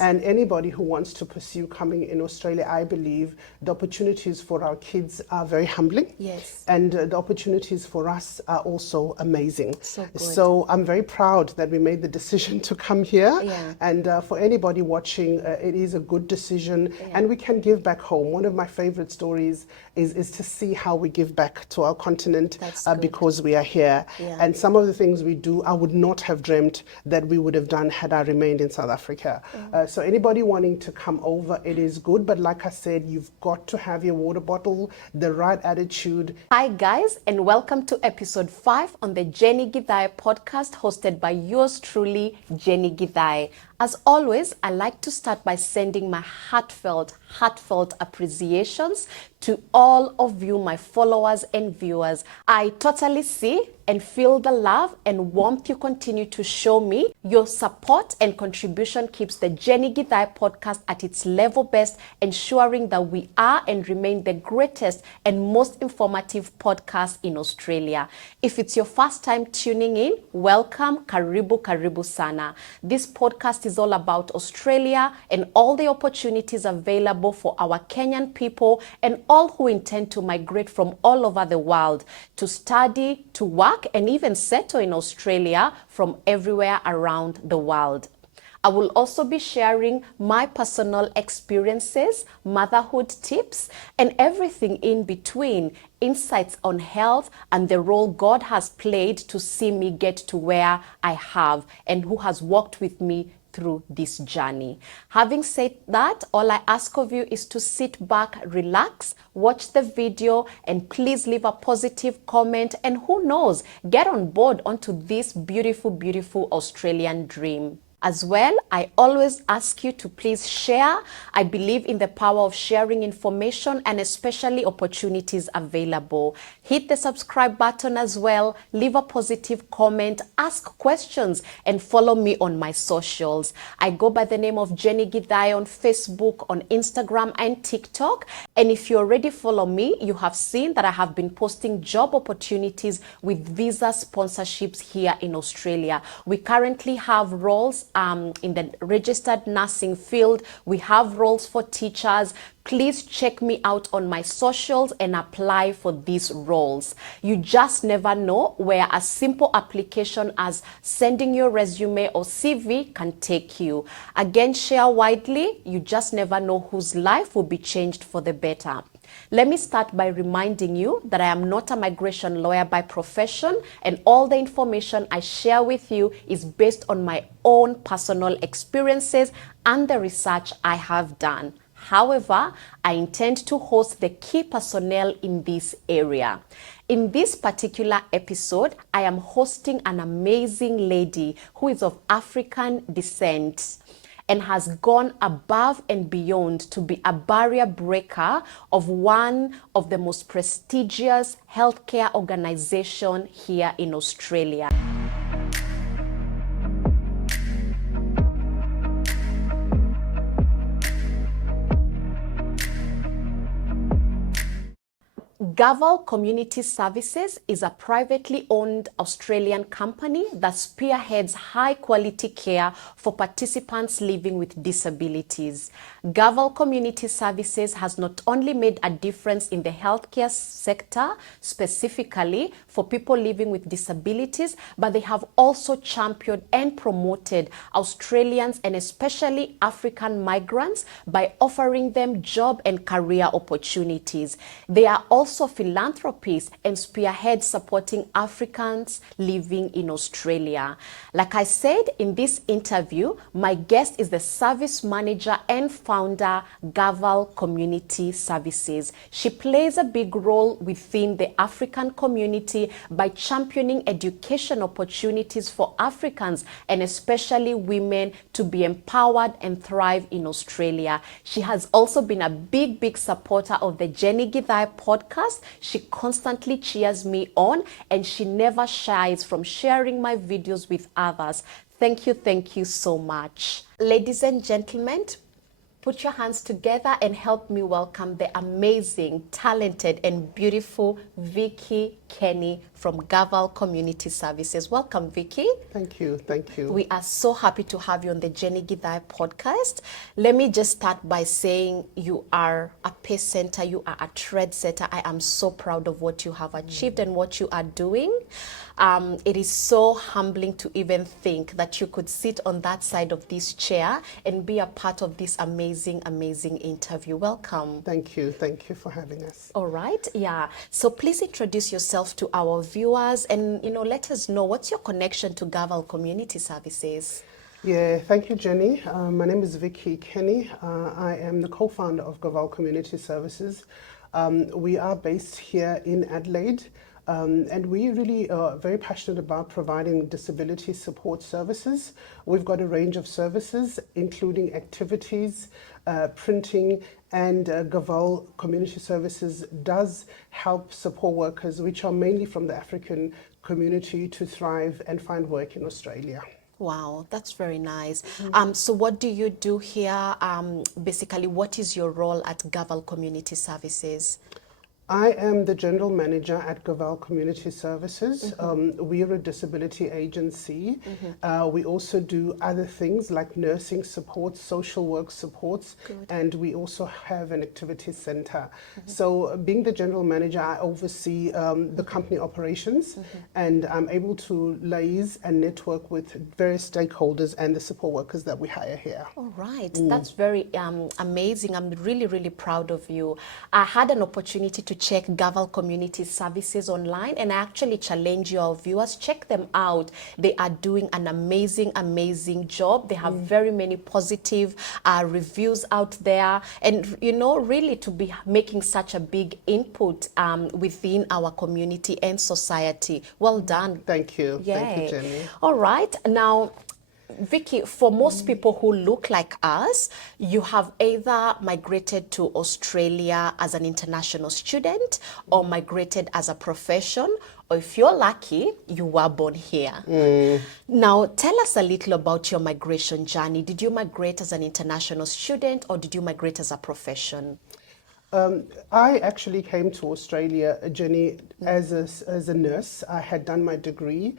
And anybody who wants to pursue coming in Australia, I believe the opportunities for our kids are very humbling. Yes. And the opportunities for us are also amazing. So good. So I'm very proud that we made the decision to come here. Yeah. And for anybody watching, it is a good decision. Yeah. And we can give back home. One of my favorite stories is to see how we give back to our continent because we are here. Yeah. And some of the things we do, I would not have dreamt that we would have done had I remained in South Africa. So anybody wanting to come over, it is good. But like I said, you've got to have your water bottle, the right attitude. Hi guys, and welcome to episode 5 on the Jennie Githae podcast, hosted by yours truly, Jennie Githae. As always, I like to start by sending my heartfelt appreciations to all of you, my followers and viewers. I totally see and feel the love and warmth you continue to show me. Your support and contribution keeps the Jennie Githae podcast at its level best, ensuring that we are and remain the greatest and most informative podcast in Australia. If it's your first time tuning in, welcome, karibu sana. This podcast is all about Australia and all the opportunities available for our Kenyan people and all who intend to migrate from all over the world to study, to work, and even settle in Australia from everywhere around the world. I will also be sharing my personal experiences, motherhood tips, and everything in between, insights on health and the role God has played to see me get to where I have and who has walked with me through this journey. Having said that, all I ask of you is to sit back, relax, watch the video, and please leave a positive comment, and who knows, get on board onto this beautiful Australian dream. As well, I always ask you to please share. I believe in the power of sharing information and especially opportunities available. Hit the subscribe button as well, leave a positive comment, ask questions, and follow me on my socials. I go by the name of Jennie Githae on Facebook, on Instagram, and TikTok. And if you already follow me, you have seen that I have been posting job opportunities with visa sponsorships here in Australia. We currently have roles in the registered nursing field. We have roles for teachers. Please check me out on my socials and apply for these roles. You just never know where a simple application as sending your resume or CV can take you. Again, share widely. You just never know whose life will be changed for the better. Let me start by reminding you that I am not a migration lawyer by profession, and all the information I share with you is based on my own personal experiences and the research I have done. However, I intend to host the key personnel in this area. In this particular episode, I am hosting an amazing lady who is of African descent and has gone above and beyond to be a barrier breaker of one of the most prestigious healthcare organizations here in Australia. Gaval Community Services is a privately owned Australian company that spearheads high-quality care for participants living with disabilities. Gaval Community Services has not only made a difference in the healthcare sector, specifically for people living with disabilities, but they have also championed and promoted Australians and especially African migrants by offering them job and career opportunities. They are also philanthropists and spearheads supporting Africans living in Australia. Like I said in this interview, my guest is the service manager and founder, Gaval Community Services. She plays a big role within the African community by championing education opportunities for Africans and especially women to be empowered and thrive in Australia. She has also been a big supporter of the Jennie Githae podcast. She constantly cheers me on and she never shies from sharing my videos with others. Thank you so much. Ladies and gentlemen, put your hands together and help me welcome the amazing, talented, and beautiful Vicky Kenny from Gaval Community Services. Welcome, Vicky. Thank you. Thank you. We are so happy to have you on the Jennie Githae podcast. Let me just start by saying you are a pace center, you are a trendsetter. I am so proud of what you have achieved and what you are doing. It is so humbling to even think that you could sit on that side of this chair and be a part of this amazing, amazing interview. Welcome. Thank you. Thank you for having us. All right. Yeah. So please introduce yourself to our viewers and, let us know what's your connection to Gaval Community Services. Yeah, thank you, Jenny. My name is Vicky Kenny. I am the co-founder of Gaval Community Services. We are based here in Adelaide. And we really are very passionate about providing disability support services. We've got a range of services, including activities, printing, and Gaval Community Services does help support workers, which are mainly from the African community, to thrive and find work in Australia. Wow, that's very nice. So what do you do here? Basically, what is your role at Gaval Community Services? I am the General Manager at Gaval Community Services. We are a disability agency. We also do other things like nursing support, social work supports, and we also have an activity center. So being the General Manager, I oversee the company operations, and I'm able to liaise and network with various stakeholders and the support workers that we hire here. All right, that's very amazing. I'm really, really proud of you. I had an opportunity to check Gaval Community Services online, and I actually challenge your viewers, check them out. They are doing an amazing, amazing job. They have very many positive reviews out there, and really to be making such a big input within our community and society. Well done. Thank you. Yay. Thank you, Jenny. All right, now Vicky, for most people who look like us, you have either migrated to Australia as an international student or migrated as a profession, or if you're lucky, you were born here. Now, tell us a little about your migration journey. Did you migrate as an international student or did you migrate as a profession? I actually came to Australia, Jenny, as a nurse. I had done my degree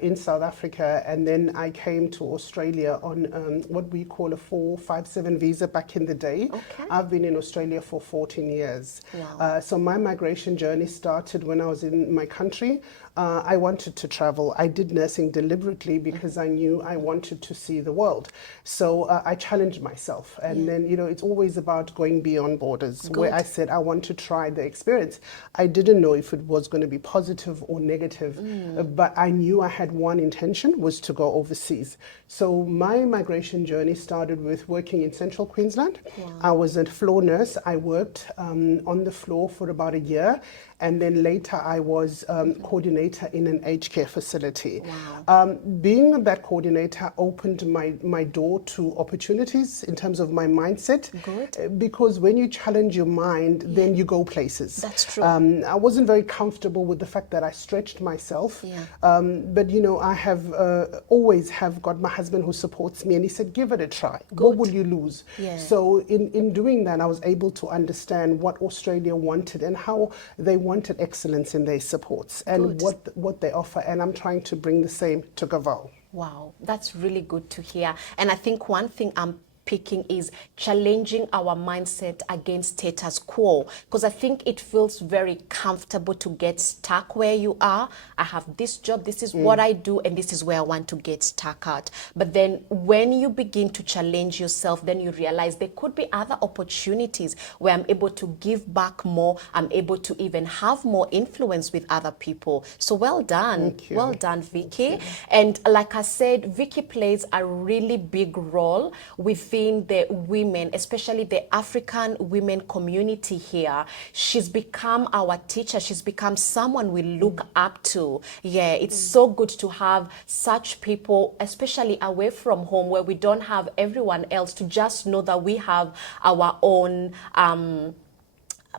in South Africa, and then I came to Australia on what we call a 457 visa back in the day. Okay. I've been in Australia for 14 years. Wow. So my migration journey started when I was in my country. I wanted to travel. I did nursing deliberately because I knew I wanted to see the world. So I challenged myself, and then it's always about going beyond borders. Where I said I want to try the experience. I didn't know if it was going to be positive or negative, but I knew I had one intention, was to go overseas. So my migration journey started with working in Central Queensland. I was a floor nurse. I worked on the floor for about a year, and then later I was coordinator in an aged care facility. Wow. Being that coordinator opened my door to opportunities in terms of my mindset. Good. Because when you challenge your mind, then you go places. That's true. I wasn't very comfortable with the fact that I stretched myself. But I have always have got my husband who supports me, and he said, give it a try. What will you lose? So in doing that, I was able to understand what Australia wanted and how they wanted excellence in their supports and what they offer, and I'm trying to bring the same to Gaval. Wow, that's really good to hear. And I think one thing I'm picking is challenging our mindset against status quo, because I think it feels very comfortable to get stuck where you are. I have this job, this is what I do, and this is where I want to get stuck at. But then when you begin to challenge yourself, then you realize there could be other opportunities where I'm able to give back more, I'm able to even have more influence with other people. So well done. Thank you. Well done, Vicky. And like I said, Vicky plays a really big role within the women, especially the African women community here. She's become our teacher. She's become someone we look up to. Yeah, it's so good to have such people, especially away from home where we don't have everyone else, to just know that we have our own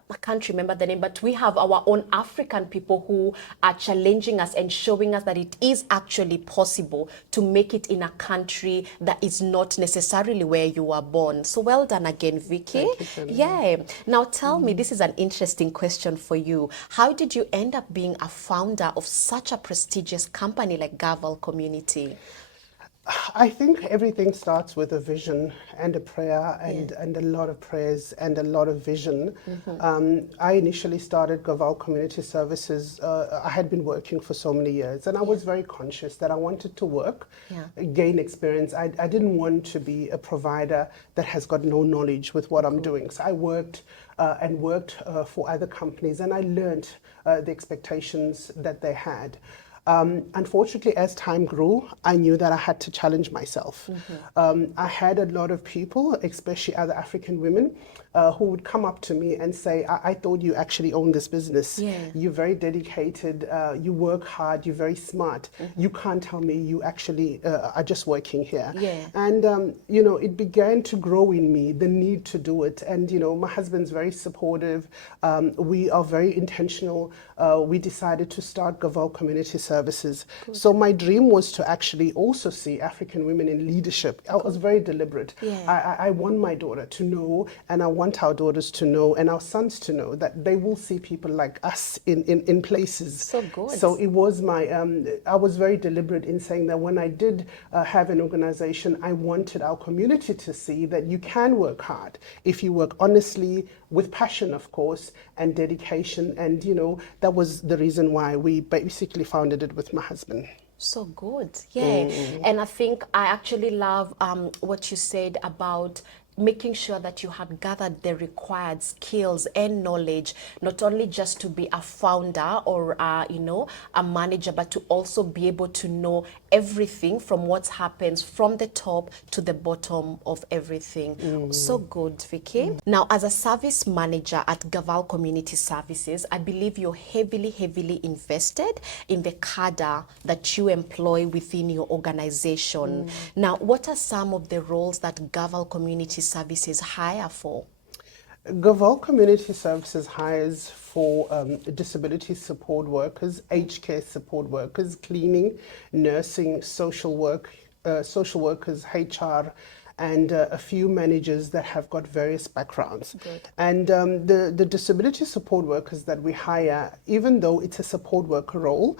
I can't remember the name, but we have our own African people who are challenging us and showing us that it is actually possible to make it in a country that is not necessarily where you were born. So well done again, Vicky. Thank you, Jenny. Yeah. Now tell me, this is an interesting question for you. How did you end up being a founder of such a prestigious company like Gaval Community? I think everything starts with a vision and a prayer and a lot of prayers and a lot of vision. I initially started Gaval Community Services. I had been working for so many years, and I was very conscious that I wanted to work, gain experience. I didn't want to be a provider that has got no knowledge with what I'm doing. So I worked for other companies, and I learned the expectations that they had. Unfortunately, as time grew, I knew that I had to challenge myself. I had a lot of people, especially other African women, who would come up to me and say, I thought you actually own this business. You're very dedicated, you work hard, you're very smart. You can't tell me you actually are just working here. And, you know, it began to grow in me, the need to do it. And, you know, my husband's very supportive. We are very intentional. We decided to start Gaval Community Services. So my dream was to actually also see African women in leadership. I was very deliberate. I want my daughter to know, and I want our daughters to know, and our sons to know, that they will see people like us in places. So good. So it was my, I was very deliberate in saying that when I did have an organization, I wanted our community to see that you can work hard if you work honestly, with passion, of course, and dedication. And, you know, that was the reason why we basically founded it with my husband. So good, yeah. And I think I actually love what you said about making sure that you had gathered the required skills and knowledge, not only just to be a founder or you know, a manager, but to also be able to know everything from what happens from the top to the bottom of everything. So good, Vicky. Now, as a service manager at Gaval Community Services, I believe you're heavily invested in the cadre that you employ within your organization. Now, what are some of the roles that Gaval Community Services hire for? Gaval Community Services hires for disability support workers, aged care support workers, cleaning, nursing, social workers, HR, and a few managers that have got various backgrounds. Good. And the disability support workers that we hire, even though it's a support worker role,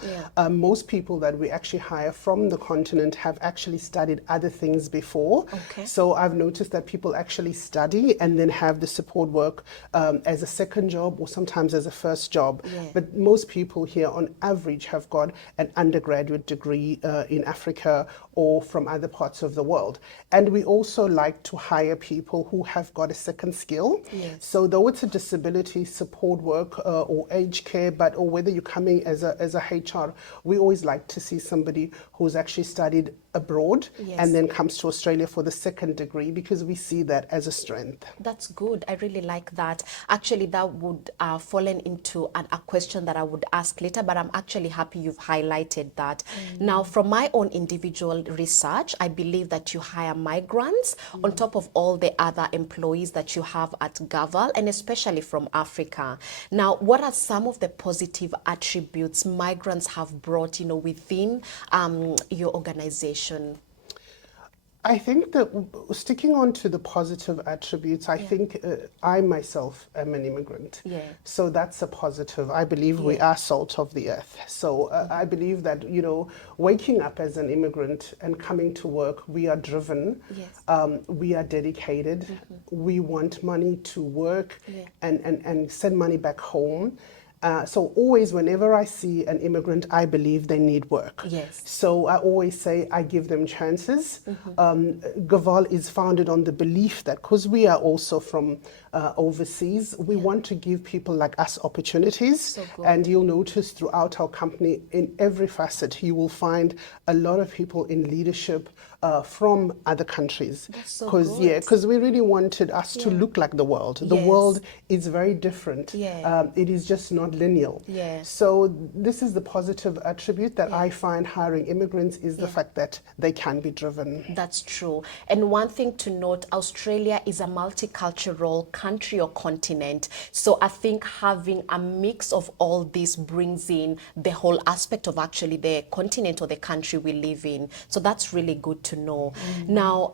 most people that we actually hire from the continent have actually studied other things before. So I've noticed that people actually study and then have the support work as a second job or sometimes as a first job. But most people here on average have got an undergraduate degree in Africa or from other parts of the world. And we also like to hire people who have got a second skill. So though it's a disability support work or aged care, or whether you're coming as a HR, we always like to see somebody who's actually studied abroad and then comes to Australia for the second degree, because we see that as a strength. That's good. I really like that. Actually, that would fall into a question that I would ask later, but I'm actually happy you've highlighted that. Now, from my own individual research, I believe that you hire migrants on top of all the other employees that you have at Gaval, and especially from Africa. Now, what are some of the positive attributes migrants have brought, you know, within your organization? I think that sticking on to the positive attributes, I think I myself am an immigrant. So that's a positive. I believe we are salt of the earth. So I believe that, you know, waking up as an immigrant and coming to work, we are driven, we are dedicated, we want money to work and send money back home. So always, whenever I see an immigrant, I believe they need work. So I always say I give them chances. Gaval is founded on the belief that because we are also from overseas, we want to give people like us opportunities. And you'll notice throughout our company, in every facet, you will find a lot of people in leadership, from other countries. That's so Because good. because we really wanted us to look like the world. The Yes. world is very different. Yeah. It is just not lineal. Yeah. So this is the positive attribute that I find hiring immigrants is the fact that they can be driven. That's true. And one thing to note, Australia is a multicultural country or continent. So I think having a mix of all this brings in the whole aspect of actually the continent or the country we live in. So that's really good to know. Now,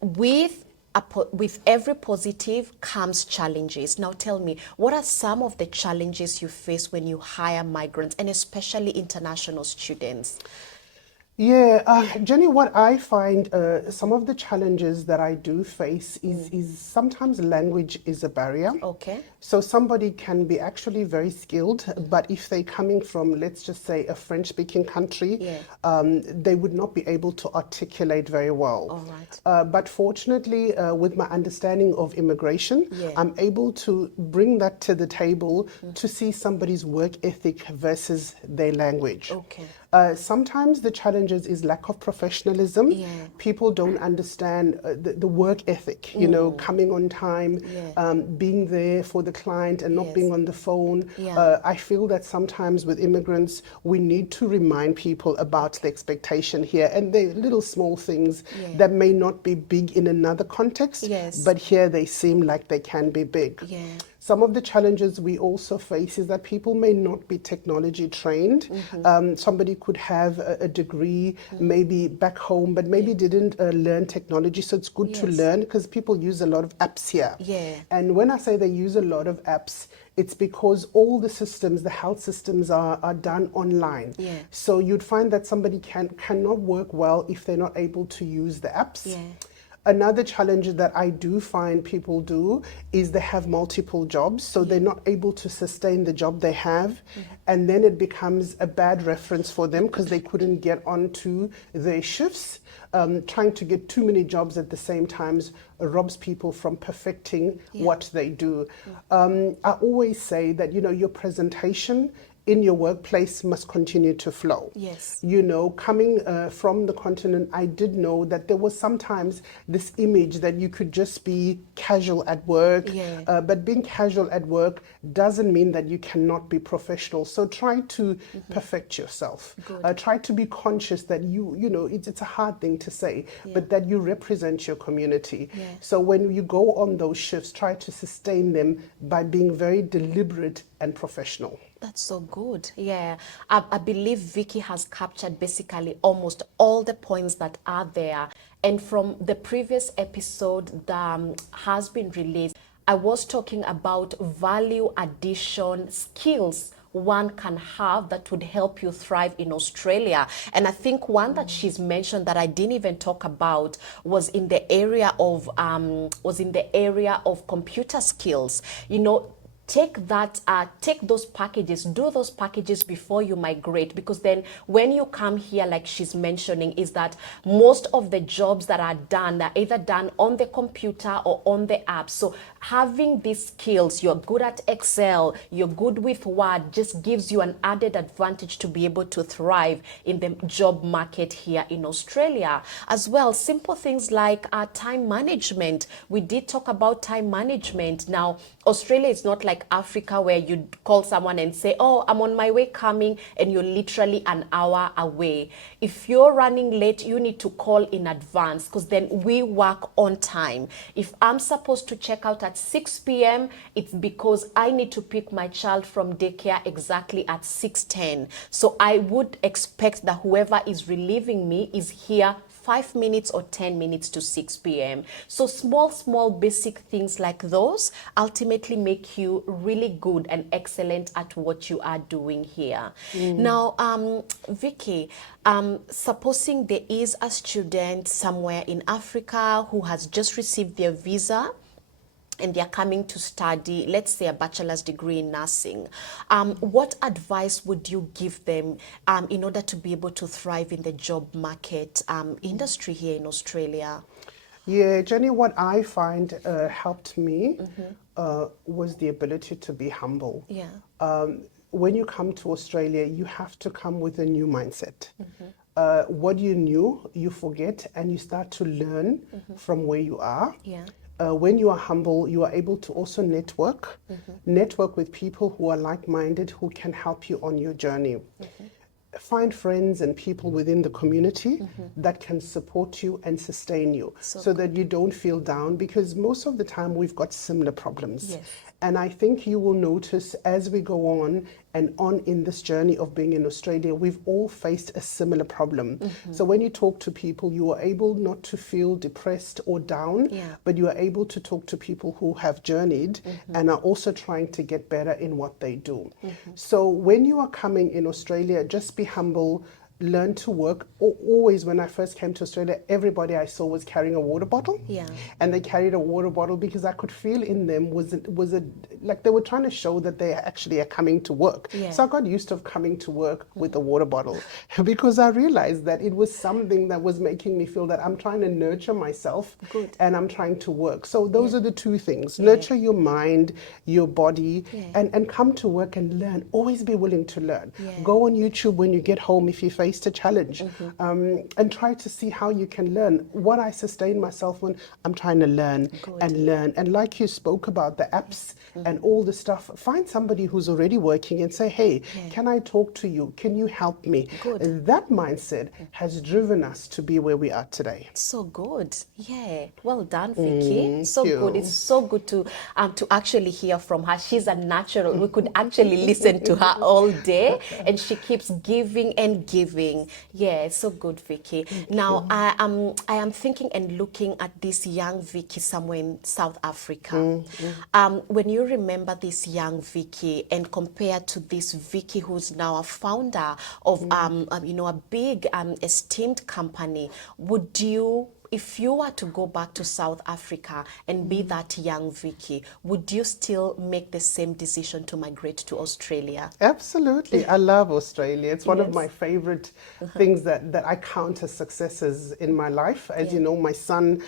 with every positive comes challenges. Now tell me, what are some of the challenges you face when you hire migrants and especially international students? Yeah, Jenny, what I find some of the challenges that I do face is sometimes language is a barrier. Okay. So somebody can be actually very skilled, but if they're coming from, let's just say, a French-speaking country, they would not be able to articulate very well. All right. But fortunately, with my understanding of immigration, I'm able to bring that to the table to see somebody's work ethic versus their language. Okay. Sometimes the challenges is lack of professionalism. People don't understand the work ethic, you know, coming on time, being there for the client and not being on the phone. I feel that sometimes with immigrants, we need to remind people about the expectation here and the little small things that may not be big in another context, but here they seem like they can be big. Some of the challenges we also face is that people may not be technology trained. Somebody could have a degree maybe back home, but maybe didn't learn technology. So it's good to learn because people use a lot of apps here. And when I say they use a lot of apps, it's because all the systems, the health systems are done online. So you'd find that somebody cannot work well if they're not able to use the apps. Another challenge that I do find people do is they have multiple jobs, so they're not able to sustain the job they have, and then it becomes a bad reference for them because they couldn't get onto their shifts. Trying to get too many jobs at the same time robs people from perfecting what they do. I always say that, you know, your presentation in your workplace must continue to flow. You know, coming from the continent, I did know that there was sometimes this image that you could just be casual at work, but being casual at work doesn't mean that you cannot be professional. So try to perfect yourself. Try to be conscious that you know, it's a hard thing to say, but that you represent your community. So when you go on those shifts, try to sustain them by being very deliberate and professional. That's so good. Yeah, I believe Vicky has captured basically almost all the points that are there. And from the previous episode that has been released, I was talking about value addition skills one can have that would help you thrive in Australia. And I think one that she's mentioned that I didn't even talk about was in the area of computer skills. You know, take those packages, do those packages before you migrate, because then when you come here, like she's mentioning, is that most of the jobs that are done are either done on the computer or on the app. So having these skills, you're good at Excel, you're good with Word, just gives you an added advantage to be able to thrive in the job market here in Australia. As well, simple things like time management. We did talk about time management. Now, Australia is not like Africa where you call someone and say, oh, I'm on my way coming, and you're literally an hour away. If you're running late, you need to call in advance, because then we work on time. If I'm supposed to check out at 6 p.m., it's because I need to pick my child from daycare exactly at 6:10. So I would expect that whoever is relieving me is here 5 minutes or 10 minutes to 6 p.m. So small basic things like those ultimately make you really good and excellent at what you are doing here. Now, Vicky, supposing there is a student somewhere in Africa who has just received their visa and they're coming to study, let's say, a bachelor's degree in nursing, what advice would you give them in order to be able to thrive in the job market industry here in Australia? Yeah, Jenny, what I find helped me was the ability to be humble. Yeah. When you come to Australia, you have to come with a new mindset. what you knew, you forget, and you start to learn from where you are. Yeah. When you are humble, you are able to also network with people who are like-minded, who can help you on your journey. Find friends and people within the community that can support you and sustain you so that you don't feel down, because most of the time we've got similar problems. Yes. And I think you will notice as we go on and on in this journey of being in Australia, we've all faced a similar problem. So when you talk to people, you are able not to feel depressed or down, but you are able to talk to people who have journeyed and are also trying to get better in what they do. So when you are coming in Australia, just be humble, learn to work. Always, when I first came to Australia, everybody I saw was carrying a water bottle. Yeah. And they carried a water bottle because I could feel in them like they were trying to show that they actually are coming to work. Yeah. So I got used to coming to work with a water bottle because I realized that it was something that was making me feel that I'm trying to nurture myself and I'm trying to work. So those are the two things. Nurture your mind, your body, and come to work and learn. Always be willing to learn. Go on YouTube when you get home if you faced a challenge, and try to see how you can learn. What I sustain myself when I'm trying to learn and learn. And like you spoke about the apps and all the stuff, find somebody who's already working and say, hey, can I talk to you? Can you help me? And that mindset has driven us to be where we are today. So good. Yeah. Well done, Vicky. So you. good. It's so good to actually hear from her. She's a natural. We could actually listen to her all day, and she keeps giving and giving. Yeah, so good, Vicky. Now, I am thinking and looking at this young Vicky somewhere in South Africa. When you remember this young Vicky and compare to this Vicky who's now a founder of a big esteemed company, would you, if you were to go back to South Africa and be that young Vicky, would you still make the same decision to migrate to Australia? Absolutely. I love Australia. It's one of my favorite things that I count as successes in my life. As you know, my son,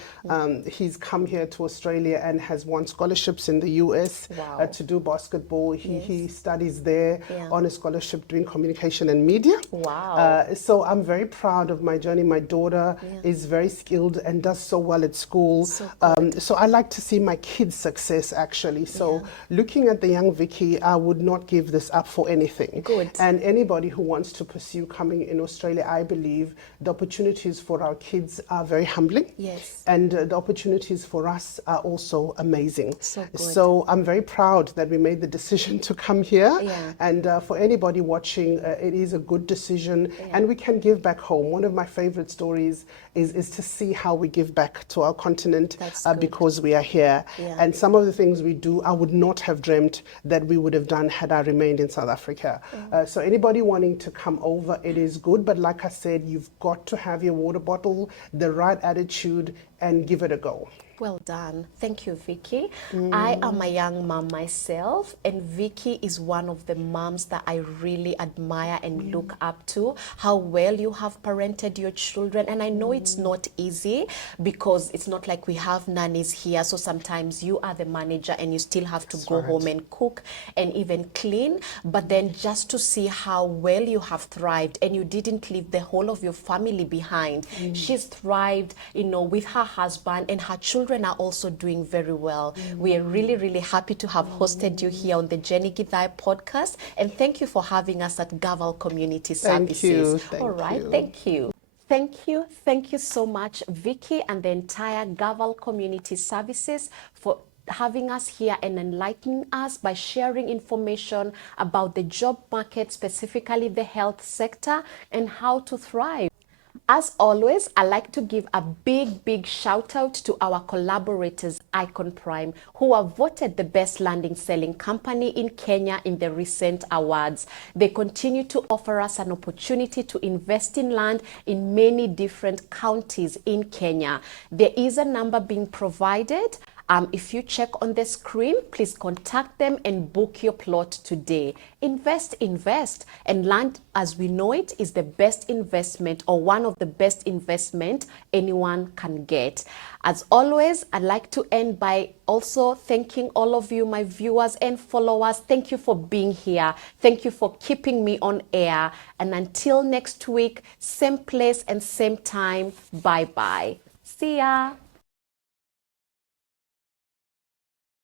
he's come here to Australia and has won scholarships in the US to do basketball. He studies there on a scholarship doing communication and media. Wow. So I'm very proud of my journey. My daughter is very skilled and does so well at school. So I like to see my kids' success, actually. So looking at the young Vicky, I would not give this up for anything. Good. And anybody who wants to pursue coming in Australia, I believe the opportunities for our kids are very humbling. Yes. And the opportunities for us are also amazing. So good. So I'm very proud that we made the decision to come here. Yeah. And for anybody watching, it is a good decision. And we can give back home. One of my favorite stories is to see how we give back to our continent because we are here. And some of the things we do, I would not have dreamt that we would have done had I remained in South Africa. So anybody wanting to come over, it is good. But like I said, you've got to have your water bottle, the right attitude, and give it a go. Well done. Thank you, Vicky. I am a young mom myself, and Vicky is one of the moms that I really admire and look up to, how well you have parented your children. And I know it's not easy because it's not like we have nannies here. So sometimes you are the manager and you still have to go home and cook and even clean. But then just to see how well you have thrived and you didn't leave the whole of your family behind. She's thrived, with her husband, and her children are also doing very well. We are really, really happy to have hosted you here on the Jennie Githae podcast, and thank you for having us at Gaval Community Services. Thank All right, you. thank you. Thank you so much, Vicky, and the entire Gaval Community Services for having us here and enlightening us by sharing information about the job market, specifically the health sector, and how to thrive. As always, I like to give a big shout out to our collaborators, Icon Prime, who are voted the best landing selling company in Kenya in the recent awards. They continue to offer us an opportunity to invest in land in many different counties in Kenya. There is a number being provided. If you check on the screen, please contact them and book your plot today. Invest, and land as we know it is the best investment, or one of the best investment anyone can get. As always, I'd like to end by also thanking all of you, my viewers and followers. Thank you for being here. Thank you for keeping me on air. And until next week, same place and same time, bye-bye. See ya.